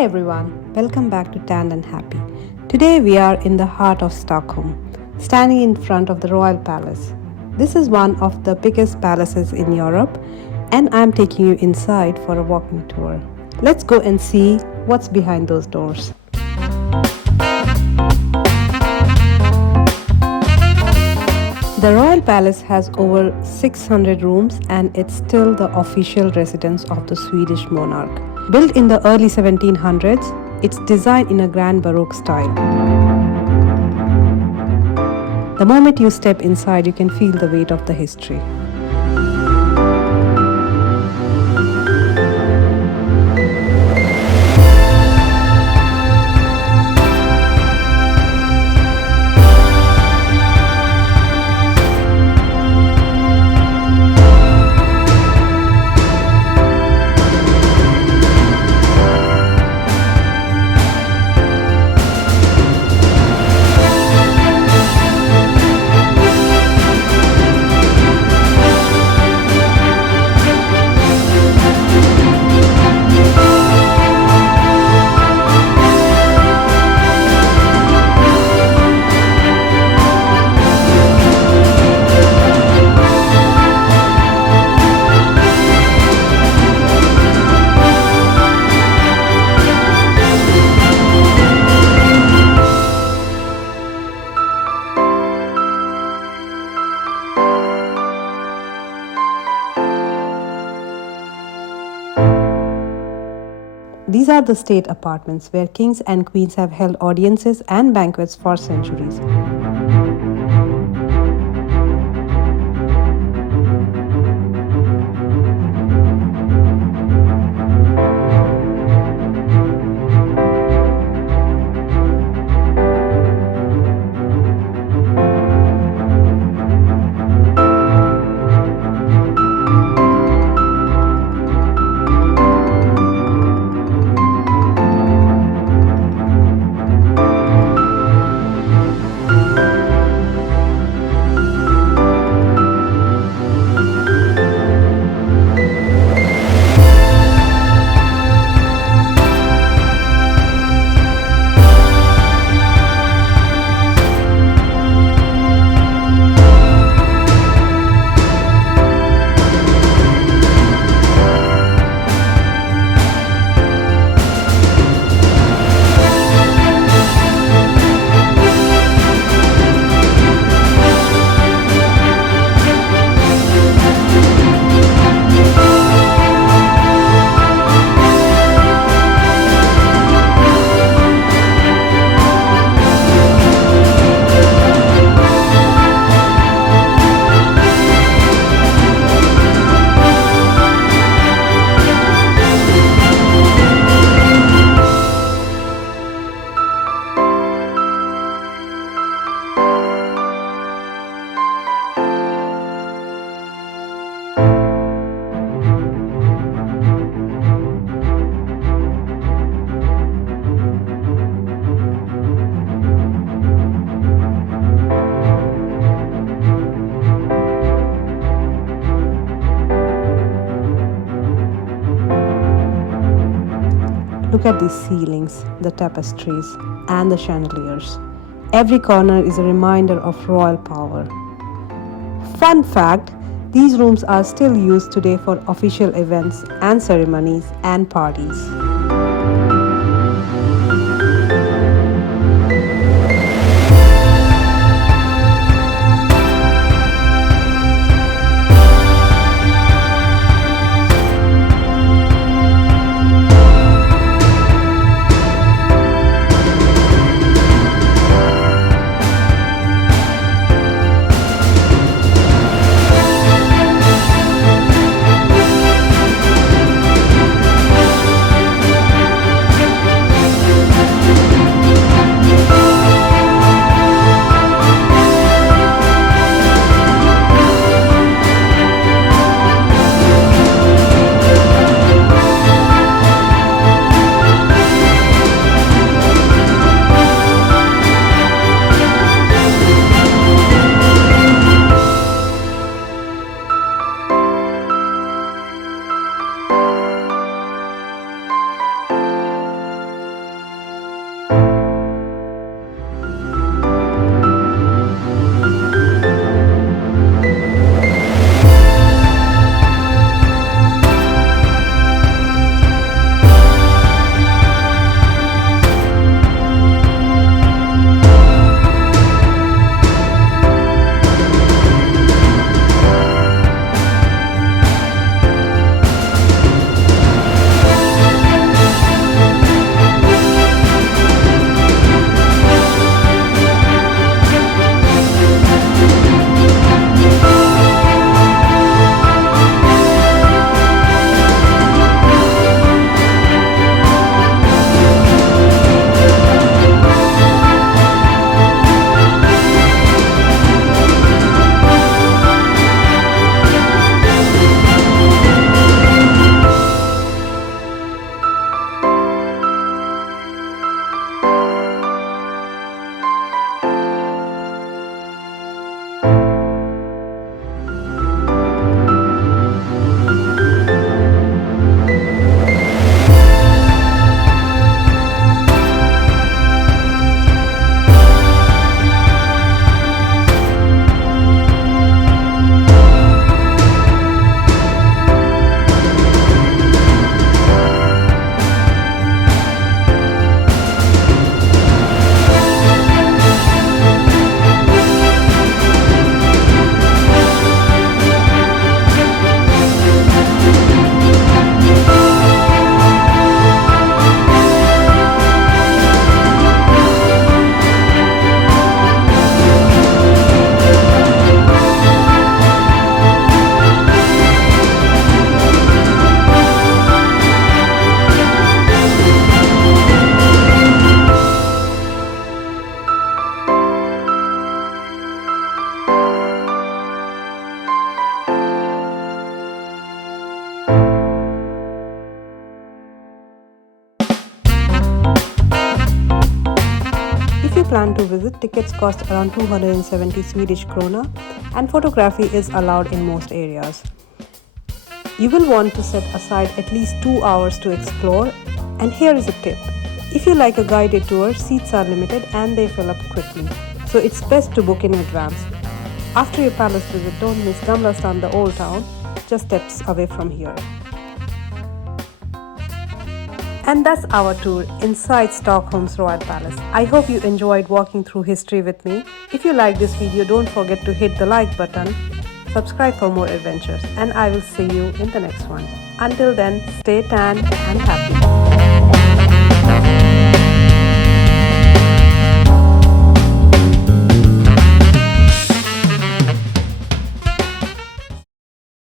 Hey everyone, welcome back to Tanned and Happy. Today we are in the heart of Stockholm, standing in front of the Royal Palace. This is one of the biggest palaces in Europe, and I'm taking you inside for a walking tour. Let's go and see what's behind those doors. The Royal Palace has over 600 rooms and it's still the official residence of the Swedish monarch. Built in the early 1700s, it's designed in a grand Baroque style. The moment you step inside, you can feel the weight of the history. These are the state apartments where kings and queens have held audiences and banquets for centuries. Look at these ceilings, the tapestries, and the chandeliers. Every corner is a reminder of royal power. Fun fact, these rooms are still used today for official events and ceremonies and parties. plan to visit, tickets cost around 270 Swedish krona and photography is allowed in most areas. You will want to set aside at least 2 hours to explore, and here is a tip. If you like a guided tour, seats are limited and they fill up quickly, so it's best to book in advance. After your palace visit, don't miss Gamla Stan, the old town, just steps away from here. And that's our tour inside Stockholm's Royal Palace. I hope you enjoyed walking through history with me. If you like this video, don't forget to hit the like button, subscribe for more adventures, and I will see you in the next one. Until then, stay tanned and happy.